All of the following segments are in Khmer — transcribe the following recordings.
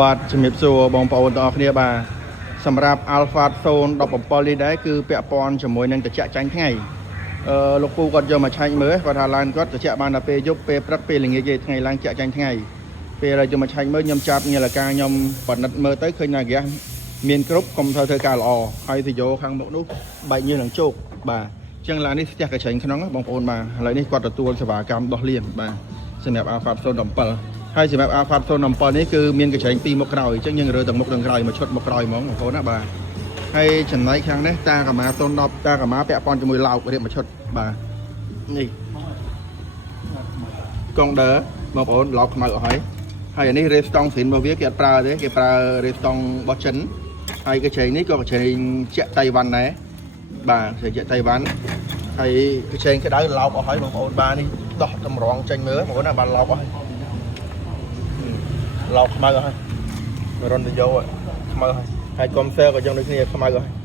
បាទជំរាបសួរបងប្អូនទាំងអស់គ្នាបាទសម្រាប់ Alpha Zone 17នេះដែរគឺពាក់ព័ន្ធជាមួយនឹងត្រជាក់ចាញ់ថ្ងៃលោកពូគាត់យកមកឆែកមើលគាត់ថាឡានគាត់ត្រជាក់បានតែពេលយប់ពេលព្រឹកពេលល្ងាចទេថ្ងៃឡើងចាក់ចាញ់ថ្ងៃពេលយកមកឆែកមើលខ្ញុំចាប់ងារលការខ្ញុំបណិតមើលទៅឃើញថាហ្គាសមានគ្រប់កុំធ្វើការល្អហើយទៅយកខាងមុខនោះបែកញើសនឹងជោគបាទអញ្ចឹងឡាននេះស្ទះកញ្ច្រែងក្នុងបងប្អូនបាទឥឡូវនេះគាត់ទទួលសេវាកម្មដោះលាងបាទសម្រាប់ Alpha Zone 17ហើយសម្រាប់ Alpha Zone 17នេះគឺមានកញ្ច្រែង2មុខក្រោយអញ្ចឹងយើងរើទាំងមុខទាំងក្រោយមកឈុតមុខក្រោយហ្មងបងប្អូនណាបាទហើយចំណែកខាងនេះតាកាម៉ា010តាកាម៉ាពាក់ព័ន្ធជាមួយឡោករៀបមកឈុតបាទនេះកង់ដើបងប្អូនឡោកខ្មៅអស់ហើយអានេះរេស្តង់ស្រីនរបស់វាគេអត់ប្រើទេគេប្រើរេស្តង់របស់ចិនហើយកញ្ច្រែងនេះក៏កញ្ច្រែងជាក់តៃវ៉ាន់ដែរបាទជាក់តៃវ៉ាន់ហើយកញ្ច្រែងក្តៅឡោកអស់ហើយបងប្អូនបាទនេះដោះតម្រងចេញមើលបងប្អូនណាបាទឡោកអស់ហើយឡោកខ្មៅអស់ហើយរុនទៅយកខ្មៅហើយកុំសើក៏យ៉ាងដូចគ្នាខ្មៅអស់ហើយ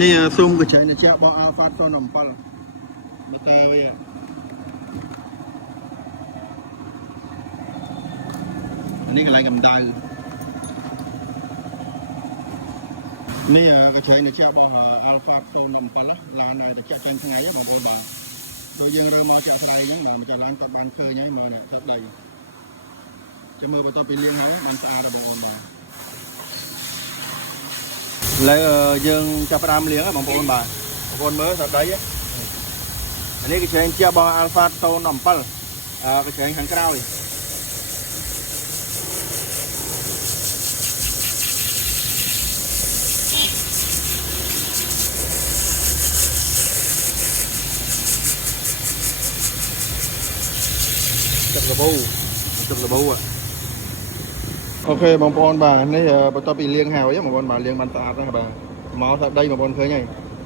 នេះស៊ុំកញ្ច្រែងត្រជាក់របស់ Alpha Zone 17មើលតើវានេះកន្លែងកម្ដៅនេះកញ្ច្រែងត្រជាក់របស់ Alpha Zone 17ឡានឲ្យត្រជាក់ចេញថ្ងៃហ្នឹងបងប្អូនបាទដូចយើងរើមកចាក់ស្រីអញ្ចឹងបាទម្ចាស់ឡានគាត់បានឃើញហើយមកនេះទឹកដីចាំមើលបន្ទាប់ពីលាងហើយបានស្អាតហើយបងប្អូនបាទឥឡូវយើងចាប់ផ្ដើមលាងហើយបងប្អូនបាទបងប្អូនមើលទឹកដីនេះកញ្ច្រែងជារបស់ Alpha Zone 17កញ្ច្រែងខាងក្រោយទឹកលបូអូខេបងប្អូនបាទនេះបន្ទាប់ពីលាងហើយបងប្អូនបាទលាងបានស្អាតណាស់បាទមកទឹកដីបងប្អូនឃើញ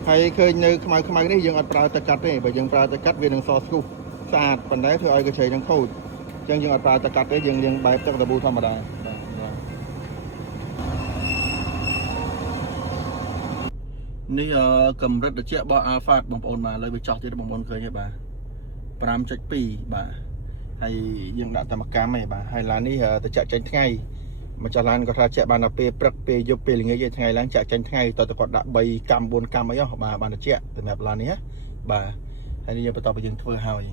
ហើយឃើញនៅខ្មៅនេះយើងអត់ប្រើទឹកកាត់ទេបើយើងប្រើទឹកកាត់វានឹងសស្គូសស្អាតប៉ុន្តែធ្វើឲ្យកញ្ច្រែងនឹងខូចអញ្ចឹងយើងអត់ប្រើទឹកកាត់ទេយើងបែបទឹកសាប៊ូធម្មតានេះកម្រិតត្រជាក់របស់ Alpha បងប្អូនបាទឥឡូវវាចោះទៀតបងប្អូនឃើញទេបាទ 5.2 បាទហើយយើងដាក់តាមកម្មឯងបាទហើយឡាននេះទៅចាក់ចេញថ្ងៃម្ចាស់ឡានគាត់ថាចាក់បានដល់ពេលព្រឹកពេលយប់ពេលល្ងាចឯថ្ងៃឡើងចាក់ចេញថ្ងៃតើគាត់ដាក់3កម្ម4កម្មអីបាទបានទៅចាក់សម្រាប់ឡាននេះបាទហើយនេះយើងបន្តទៅយើងធ្វើហើយ